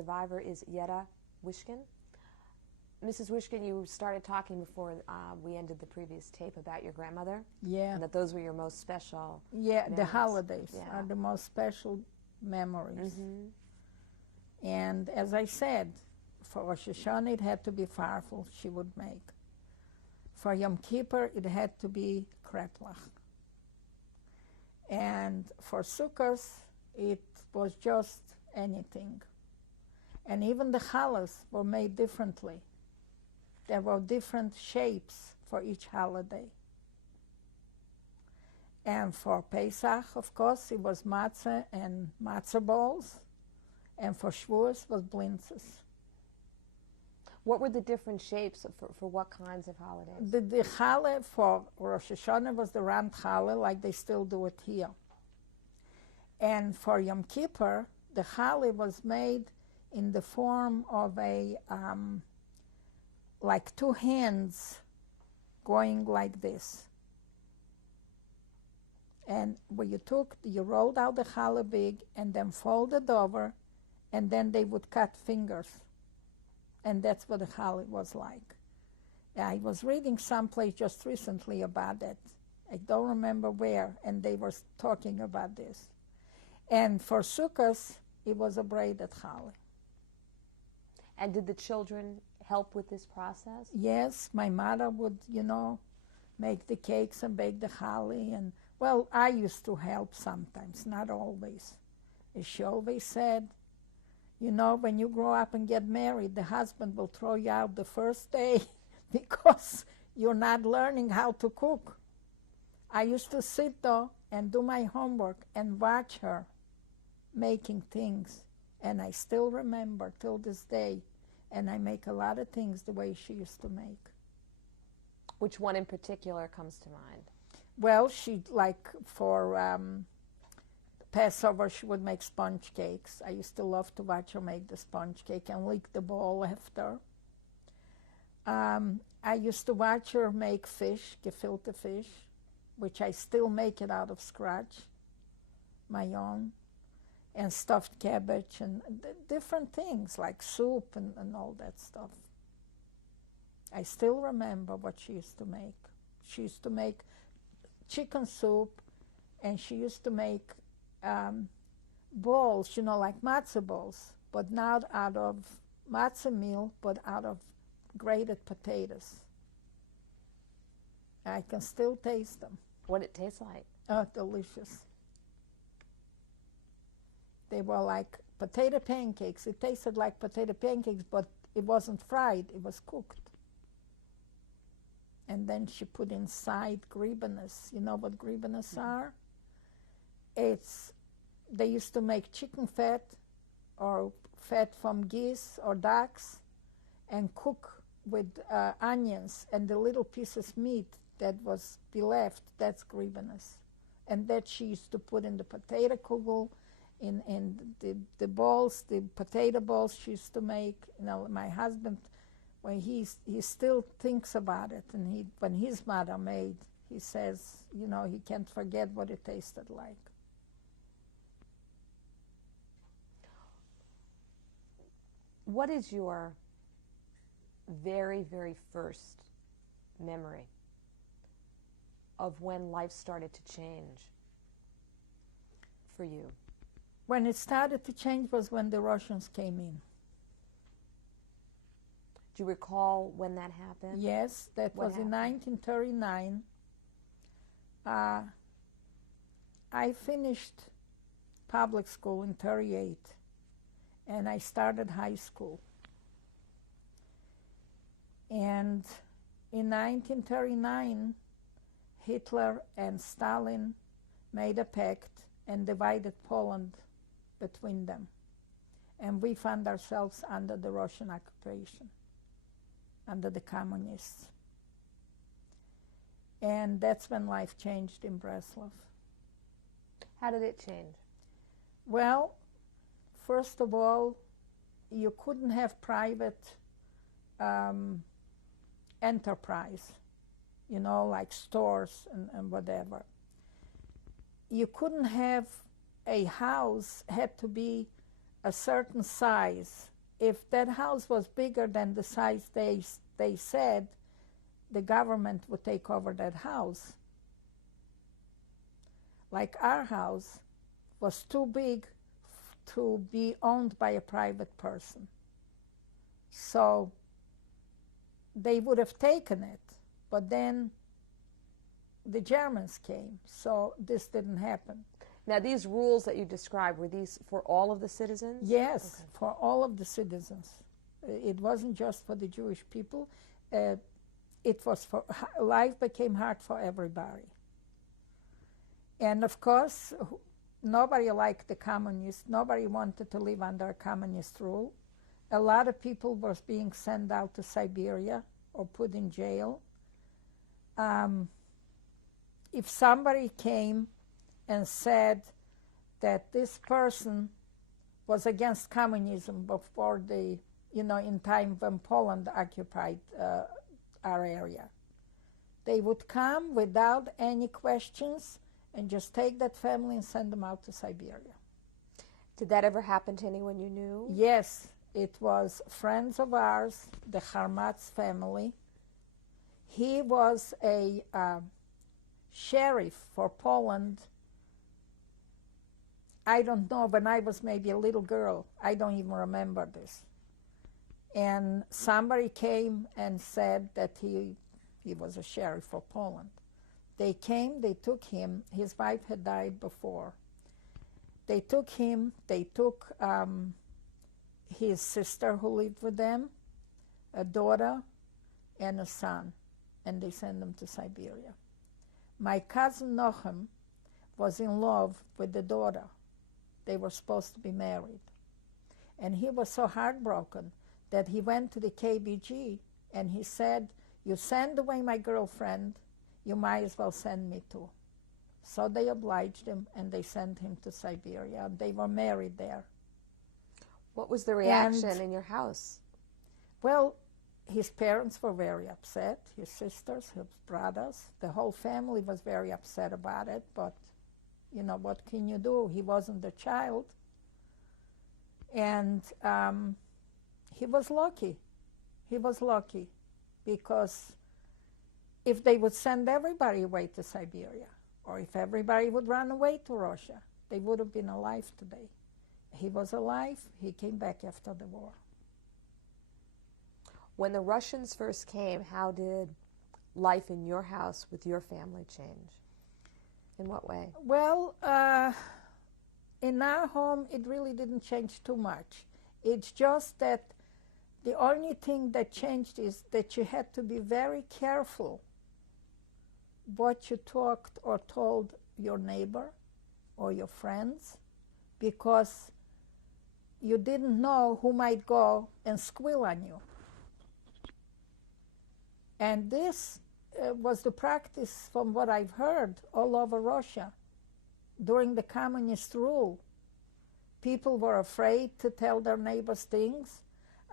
Survivor is Yetta Wischkin. Mrs. Wischkin, you started talking before we ended the previous tape about your grandmother. Yeah. And that those were your most special Yeah, memories. the holidays Yeah. are the most special memories. Mm-hmm. And as I said, for Rosh Hashanah it had to be farfel, she would make. For Yom Kippur it had to be kreplach. And for Sukkot it was just anything. And even the challahs were made differently. There were different shapes for each holiday. And for Pesach, of course, it was matzah and matzah balls. And for Shavuos was blintzes. What were the different shapes for what kinds of holidays? The challah for Rosh Hashanah was the round challah, like they still do it here. And for Yom Kippur, the challah was made in the form of a, like two hands going like this. And when you rolled out the challah big and then folded over, and then they would cut fingers. And that's what the challah was like. I was reading someplace just recently about that. I don't remember where, and they were talking about this. And for Sukkot, it was a braided challah. And did the children help with this process? Yes, my mother would, make the cakes and bake the challah. And, well, I used to help sometimes, not always. As she always said, when you grow up and get married, the husband will throw you out the first day because you're not learning how to cook. I used to sit though and do my homework and watch her making things. And I still remember till this day. And I make a lot of things the way she used to make. Which one in particular comes to mind? Well, she, like for Passover, she would make sponge cakes. I used to love to watch her make the sponge cake and lick the bowl after. I used to watch her make fish, gefilte fish, which I still make it out of scratch, my own, and stuffed cabbage and different things like soup and all that stuff. I still remember what she used to make. She used to make chicken soup, and she used to make balls, like matzah balls, but not out of matzah meal, but out of grated potatoes. I can still taste them. What it tastes like? Oh, delicious. They were like potato pancakes. It tasted like potato pancakes, but it wasn't fried, it was cooked. And then she put inside gribenes. You know what gribenes are? They used to make chicken fat or fat from geese or ducks and cook with onions and the little pieces meat that was be left, that's gribenes. And that she used to put in the potato kugel, in the balls, the potato balls she used to make. My husband, when he still thinks about it, and when his mother made, he says, he can't forget what it tasted like. What is your very, very first memory of when life started to change for you? When it started to change was when the Russians came in. Do you recall when that happened? Yes, that was in 1939. I finished public school in 38, and I started high school. And in 1939, Hitler and Stalin made a pact and divided Poland between them. And we found ourselves under the Russian occupation, under the communists. And that's when life changed in Bratslav. How did it change? Well, first of all, you couldn't have private enterprise, like stores and whatever. You couldn't have a house, had to be a certain size, if that house was bigger than the size they said, the government would take over that house. Like our house was too big to be owned by a private person. So they would have taken it, but then the Germans came, so this didn't happen. Now, these rules that you described, were these for all of the citizens? Yes, Okay. for all of the citizens. It wasn't just for the Jewish people. It was for, life became hard for everybody. And of course, nobody liked the communists. Nobody wanted to live under a communist rule. A lot of people were being sent out to Siberia or put in jail. If somebody came and said that this person was against communism before the, in time when Poland occupied our area, they would come without any questions and just take that family and send them out to Siberia. Did that ever happen to anyone you knew? Yes, it was friends of ours, the Harmatz family. He was a sheriff for Poland. I don't know, when I was maybe a little girl. I don't even remember this. And somebody came and said that he was a sheriff for Poland. They came, they took him. His wife had died before. They took him, they took his sister who lived with them, a daughter, and a son, and they sent them to Siberia. My cousin Nochem was in love with the daughter. They were supposed to be married. And he was so heartbroken that he went to the KBG and he said, "You send away my girlfriend, you might as well send me too." So they obliged him and they sent him to Siberia. They were married there. What was the reaction in your house? Well, his parents were very upset, his sisters, his brothers. The whole family was very upset about it, but what can you do? He wasn't a child. And he was lucky. He was lucky because if they would send everybody away to Siberia, or if everybody would run away to Russia, they would have been alive today. He was alive. He came back after the war. When the Russians first came, how did life in your house with your family change? In what way? Well, in our home, it really didn't change too much. It's just that the only thing that changed is that you had to be very careful what you talked or told your neighbor or your friends, because you didn't know who might go and squeal on you. And this was the practice, from what I've heard, all over Russia. During the communist rule, people were afraid to tell their neighbors things.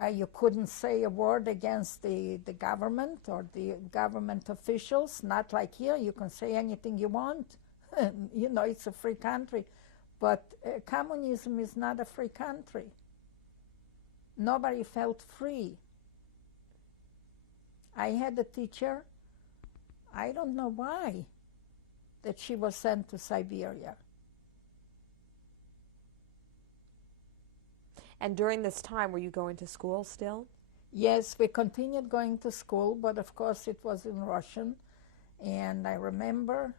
You couldn't say a word against the government or the government officials. Not like here, you can say anything you want. It's a free country. But communism is not a free country. Nobody felt free. I had a teacher, I don't know why, that she was sent to Siberia. And during this time, were you going to school still? Yes, we continued going to school, but of course it was in Russian. And I remember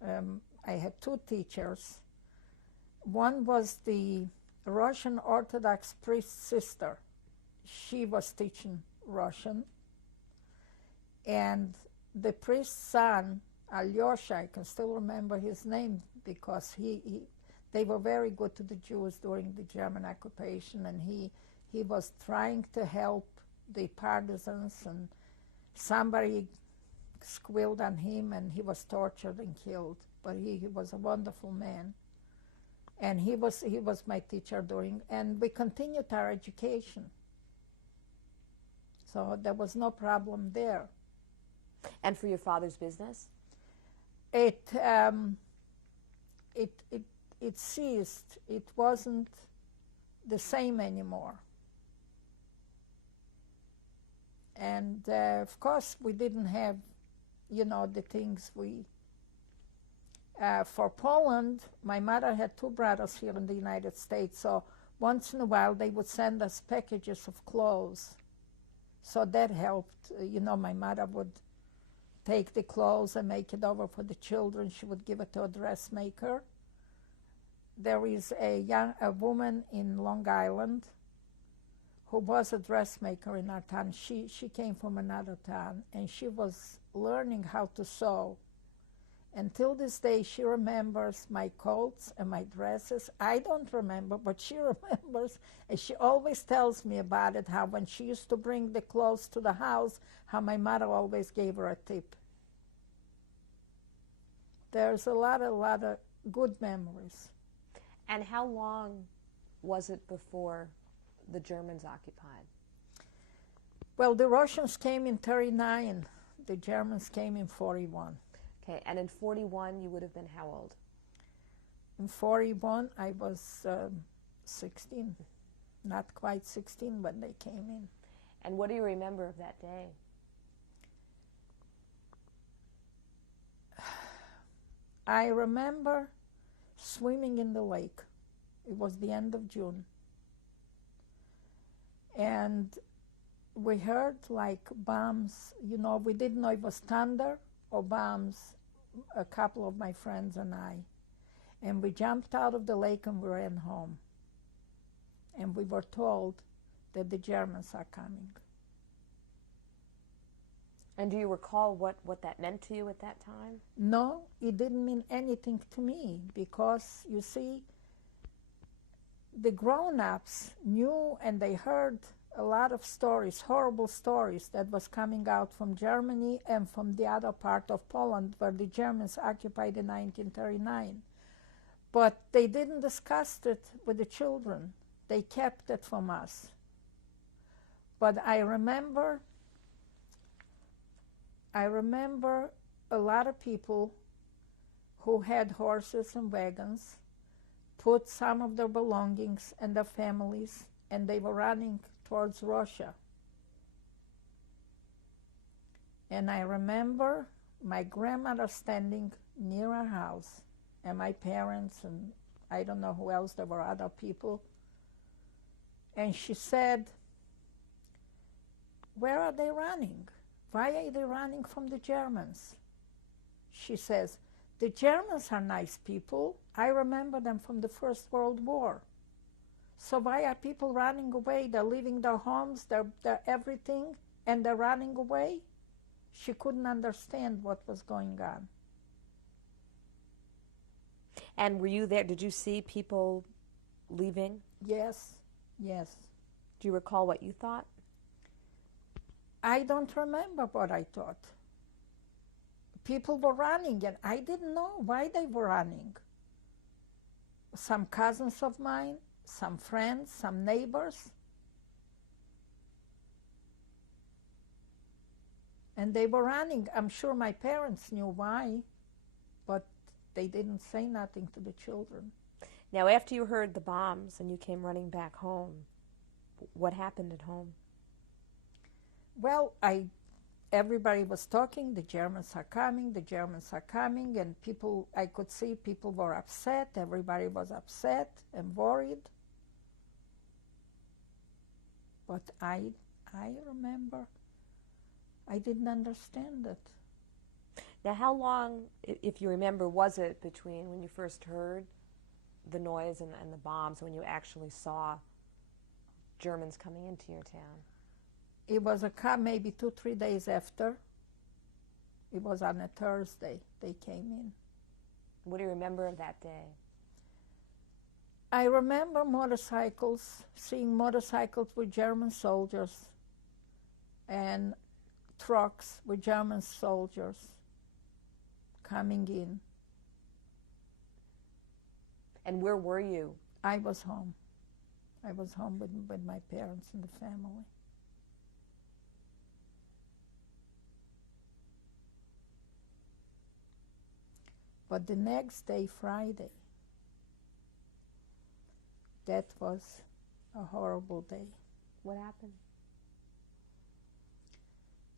I had two teachers. One was the Russian Orthodox priest's sister. She was teaching Russian. And the priest's son, Alyosha, I can still remember his name because they were very good to the Jews during the German occupation, and he was trying to help the partisans, and somebody squealed on him and he was tortured and killed. But he was a wonderful man. And he was my teacher and we continued our education. So there was no problem there. And for your father's business? It ceased. It wasn't the same anymore. And of course, we didn't have, the things we... for Poland, my mother had 2 brothers here in the United States, so once in a while they would send us packages of clothes. So that helped. My mother would take the clothes and make it over for the children. She would give it to a dressmaker. There is a woman in Long Island who was a dressmaker in our town. She came from another town, and she was learning how to sew. Until this day, she remembers my coats and my dresses. I don't remember, but she remembers, and she always tells me about it, how when she used to bring the clothes to the house, how my mother always gave her a tip. There's a lot of good memories. And how long was it before the Germans occupied? Well, the Russians came in 1939. The Germans came in 1941. Okay, and in 1941, you would have been how old? In 1941, I was 16. Not quite 16 when they came in. And what do you remember of that day? I remember swimming in the lake. It was the end of June. And we heard like bombs, we didn't know it was thunder or bombs, a couple of my friends and I. And we jumped out of the lake and we ran home. And we were told that the Germans are coming. And do you recall what that meant to you at that time? No, it didn't mean anything to me because, you see, the grown-ups knew and they heard a lot of stories, horrible stories that was coming out from Germany and from the other part of Poland where the Germans occupied in 1939. But they didn't discuss it with the children. They kept it from us. But I remember a lot of people who had horses and wagons put some of their belongings and their families, and they were running towards Russia. And I remember my grandmother standing near our house, and my parents, and I don't know who else, there were other people. And she said, "Where are they running? Why are they running from the Germans?" She says, "The Germans are nice people. I remember them from the First World War. So why are people running away? They're leaving their homes, their everything, and they're running away?" She couldn't understand what was going on. And were you there? Did you see people leaving? Yes, yes. Do you recall what you thought? I don't remember what I thought. People were running, and I didn't know why they were running. Some cousins of mine, some friends, some neighbors. And they were running. I'm sure my parents knew why, but they didn't say nothing to the children. Now, after you heard the bombs and you came running back home, what happened at home? Well, everybody was talking, the Germans are coming, the Germans are coming, and I could see people were upset, everybody was upset and worried. But I remember, I didn't understand it. Now, how long, if you remember, was it between when you first heard the noise and the bombs, when you actually saw Germans coming into your town? It was maybe 2-3 days after. It was on a Thursday they came in. What do you remember of that day? I remember motorcycles, seeing motorcycles with German soldiers and trucks with German soldiers coming in. And where were you? I was home. I was home with my parents and the family. But the next day, Friday, that was a horrible day. What happened?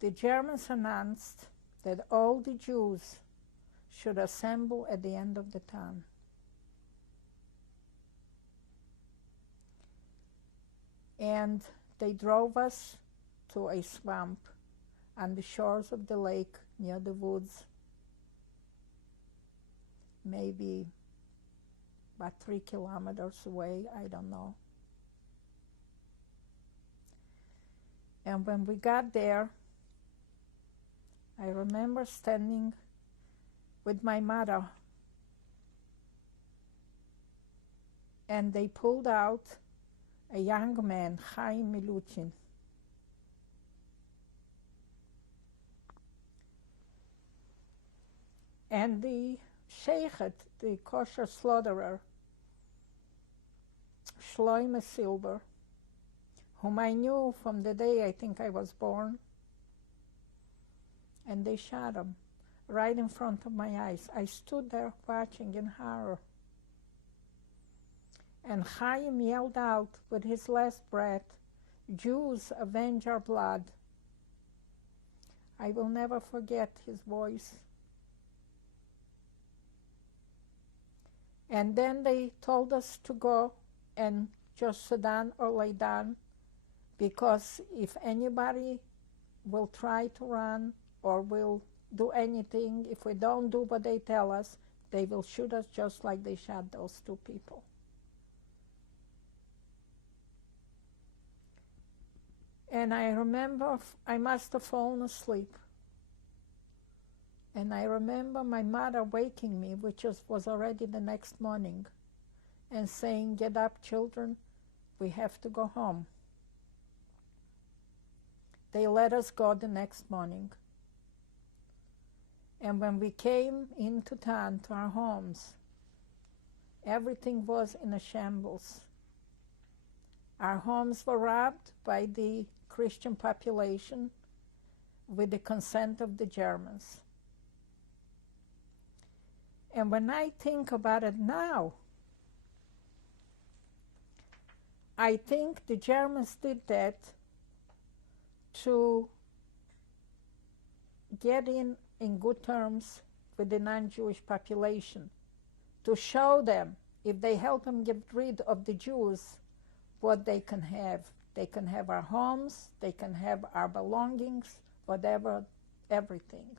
The Germans announced that all the Jews should assemble at the end of the town. And they drove us to a swamp on the shores of the lake near the woods, maybe about 3 kilometers away, I don't know. And when we got there, I remember standing with my mother, and they pulled out a young man, Chaim Milutin. And the sheikhet, the kosher slaughterer, Shloime Silber, whom I knew from the day I think I was born, and they shot him right in front of my eyes. I stood there watching in horror. And Chaim yelled out with his last breath, "Jews, avenge our blood." I will never forget his voice. And then they told us to go and just sit down or lay down, because if anybody will try to run or will do anything, if we don't do what they tell us, they will shoot us just like they shot those 2 people. And I remember I must have fallen asleep. And I remember my mother waking me, which was already the next morning, and saying, "Get up, children, we have to go home." They let us go the next morning. And when we came into town to our homes, everything was in a shambles. Our homes were robbed by the Christian population with the consent of the Germans. And when I think about it now, I think the Germans did that to get in good terms with the non-Jewish population, to show them, if they help them get rid of the Jews, what they can have. They can have our homes, they can have our belongings, whatever, everything.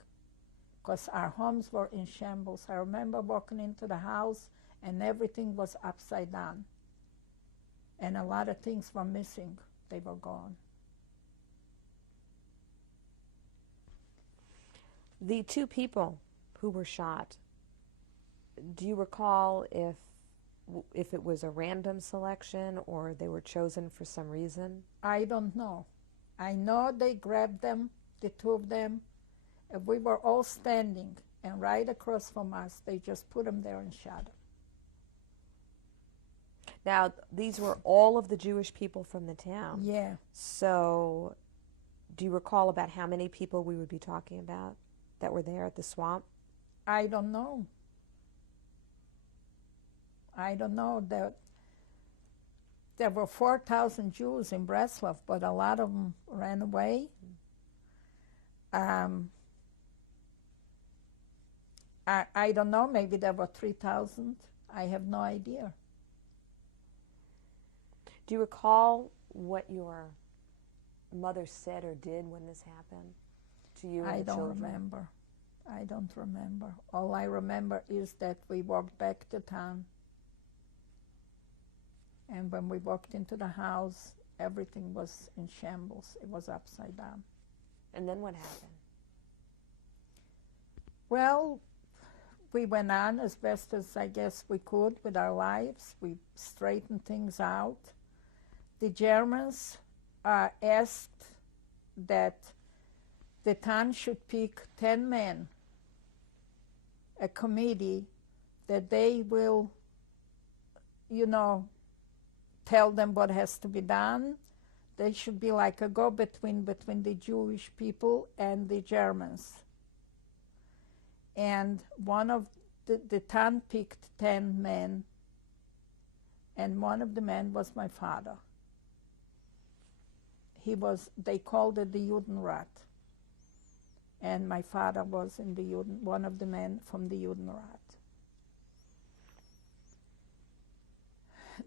Because our homes were in shambles. I remember walking into the house and everything was upside down. And a lot of things were missing. They were gone. The 2 people who were shot, do you recall if it was a random selection or they were chosen for some reason? I don't know. I know they grabbed them, the 2 of them, and we were all standing, and right across from us, they just put them there and shot them. Now, these were all of the Jewish people from the town. Yeah. So, do you recall about how many people we would be talking about that were there at the swamp? I don't know. I don't know. There were 4,000 Jews in Bratslav, but a lot of them ran away. I don't know, maybe there were 3,000. I have no idea. Do you recall what your mother said or did when this happened to you and the children? I don't remember. All I remember is that we walked back to town. And when we walked into the house, everything was in shambles. It was upside down. And then what happened? Well, we went on as best as I guess we could with our lives. We straightened things out. The Germans asked that the town should pick 10 men, a committee, that they will, tell them what has to be done. They should be like a go-between between the Jewish people and the Germans. And one of the town picked 10 men, and one of the men was my father. they called it the Judenrat. And my father was in the one of the men from the Judenrat.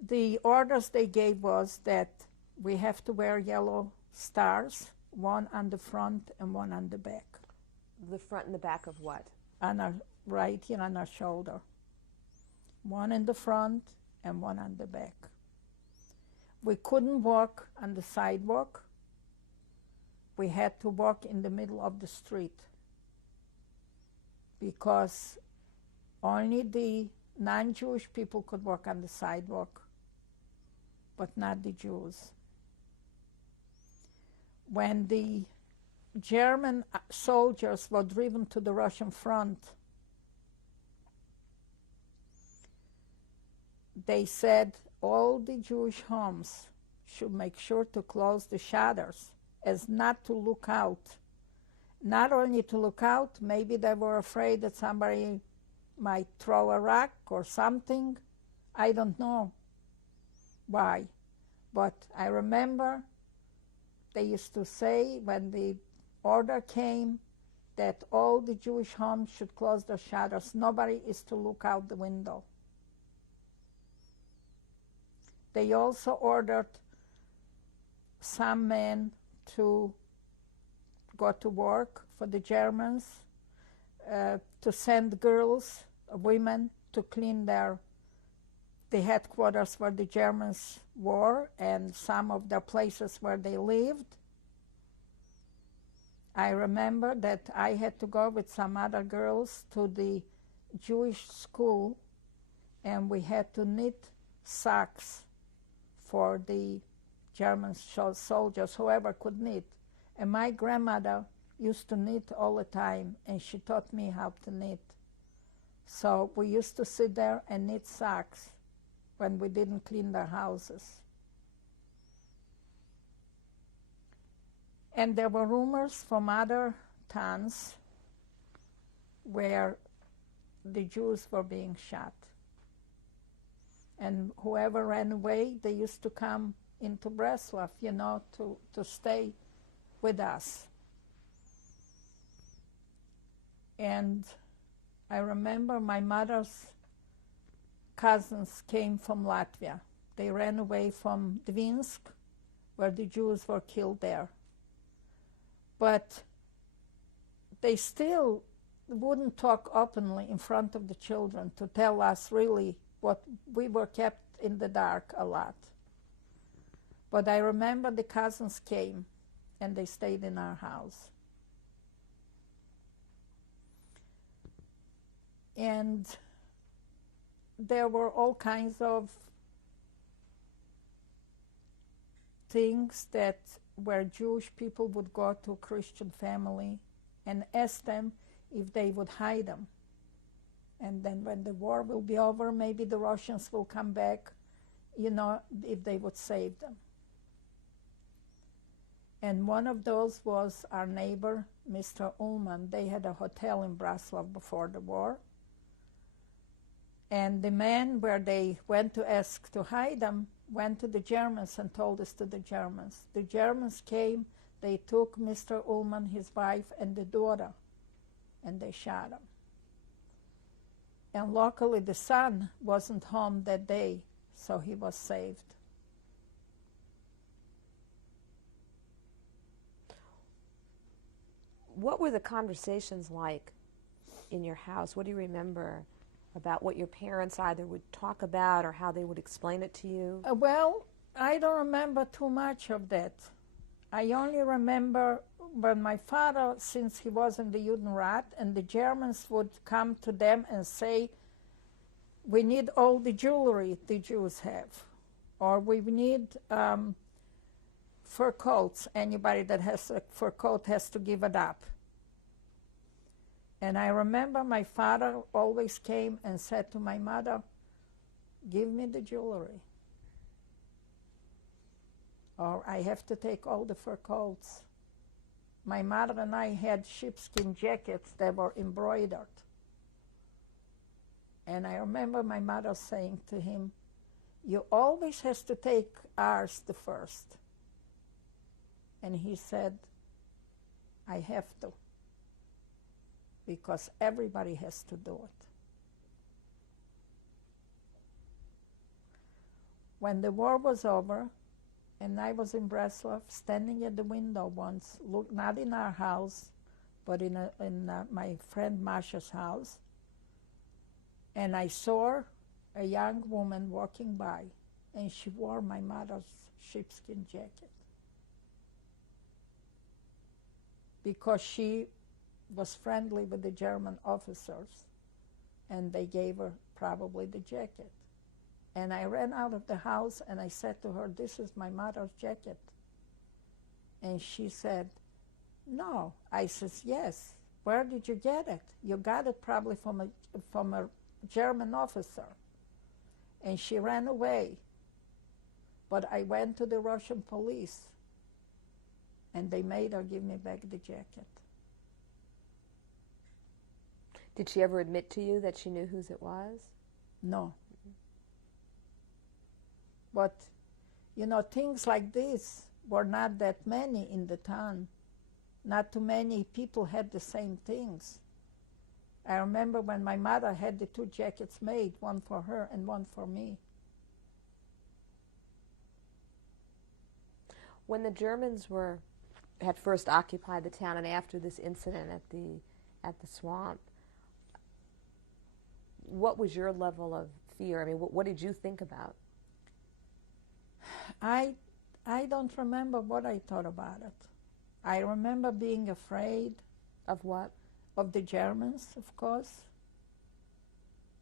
The orders they gave was that we have to wear yellow stars, one on the front and one on the back. The front and the back of what? On our right here on our shoulder. One in the front and one on the back. We couldn't walk on the sidewalk. We had to walk in the middle of the street because only the non-Jewish people could walk on the sidewalk, but not the Jews. When the German soldiers were driven to the Russian front, they said all the Jewish homes should make sure to close the shutters as not to look out. Not only to look out, maybe they were afraid that somebody might throw a rock or something. I don't know why. But I remember they used to say when the order came that all the Jewish homes should close their shutters. Nobody is to look out the window. They also ordered some men to go to work for the Germans, to send girls, women, to clean the headquarters where the Germans were and some of the places where they lived. I remember that I had to go with some other girls to the Jewish school, and we had to knit socks for the German soldiers, whoever could knit. And my grandmother used to knit all the time, and she taught me how to knit. So we used to sit there and knit socks when we didn't clean their houses. And there were rumors from other towns where the Jews were being shot. And whoever ran away, they used to come into Bratslav, to stay with us. And I remember my mother's cousins came from Latvia. They ran away from Dvinsk, where the Jews were killed there. But they still wouldn't talk openly in front of the children to tell us really what we were kept in the dark a lot. But I remember the cousins came and they stayed in our house. And there were all kinds of things that where Jewish people would go to a Christian family and ask them if they would hide them. And then when the war will be over, maybe the Russians will come back, if they would save them. And one of those was our neighbor, Mr. Ullman. They had a hotel in Bratslav before the war. And the man where they went to ask to hide them went to the Germans and told this to the Germans. The Germans came, they took Mr. Ullman, his wife, and the daughter, and they shot him. And luckily the son wasn't home that day, so he was saved. What were the conversations like in your house? What do you remember about what your parents either would talk about or how they would explain it to you? Well, I don't remember too much of that. I only remember when my father, since he was in the Judenrat, and the Germans would come to them and say, we need all the jewelry the Jews have, or we need fur coats. Anybody that has a fur coat has to give it up. And I remember my father always came and said to my mother, give me the jewelry, or I have to take all the fur coats. My mother and I had sheepskin jackets that were embroidered. And I remember my mother saying to him, you always has to take ours the first. And he said, I have to, because everybody has to do it. When the war was over, and I was in Bratslav, standing at the window once, not in our house, but in my friend Masha's house, and I saw a young woman walking by, and she wore my mother's sheepskin jacket, because she was friendly with the German officers, and they gave her probably the jacket. And I ran out of the house and I said to her, this is my mother's jacket. And she said, no. I says, yes. Where did you get it? You got it probably from a German officer. And she ran away. But I went to the Russian police and they made her give me back the jacket. Did she ever admit to you that she knew whose it was? No. But, you know, things like this were not that many in the town. Not too many people had the same things. I remember when my mother had the 2 jackets made, one for her and one for me. When the Germans had first occupied the town and after this incident at the swamp, what was your level of fear? I mean, what did you think about? I don't remember what I thought about it. I remember being afraid. Of what? Of the Germans, of course.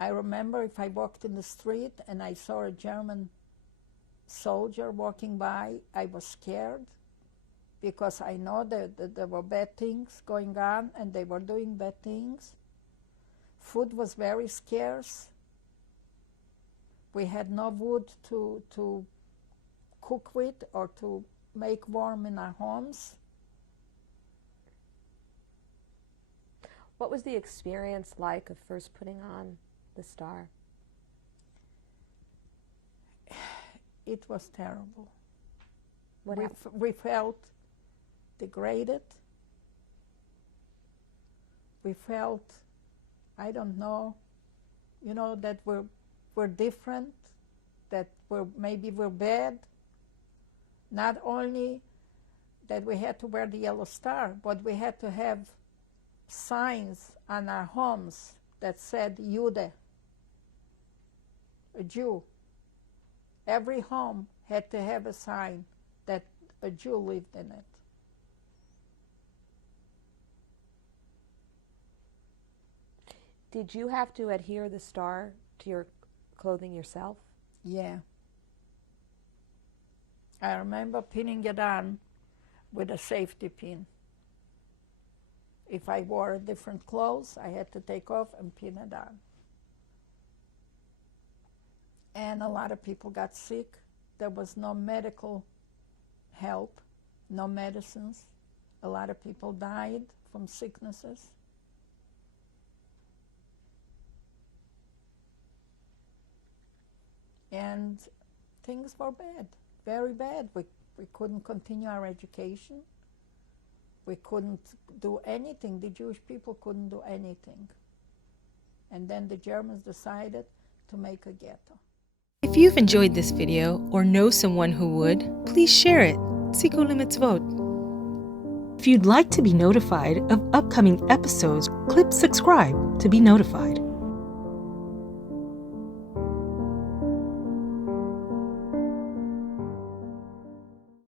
I remember if I walked in the street and I saw a German soldier walking by, I was scared, because I know that there were bad things going on and they were doing bad things. Food was very scarce. We had no wood to cook with or to make warm in our homes. What was the experience like of first putting on the star? It was terrible. What happened? We felt degraded. We felt, I don't know, you know, that we're different, that maybe we're bad. Not only that we had to wear the yellow star, but we had to have signs on our homes that said Jude, a Jew. Every home had to have a sign that a Jew lived in it. Did you have to adhere the star to your clothing yourself? Yeah. I remember pinning it on with a safety pin. If I wore different clothes, I had to take off and pin it on. And a lot of people got sick. There was no medical help, no medicines. A lot of people died from sicknesses. And things were bad, very bad. We couldn't continue our education. We couldn't do anything. The Jewish people couldn't do anything. And then the Germans decided to make a ghetto. If you've enjoyed this video or know someone who would, please share it. Tziko Limitzvot. If you'd like to be notified of upcoming episodes, click subscribe to be notified.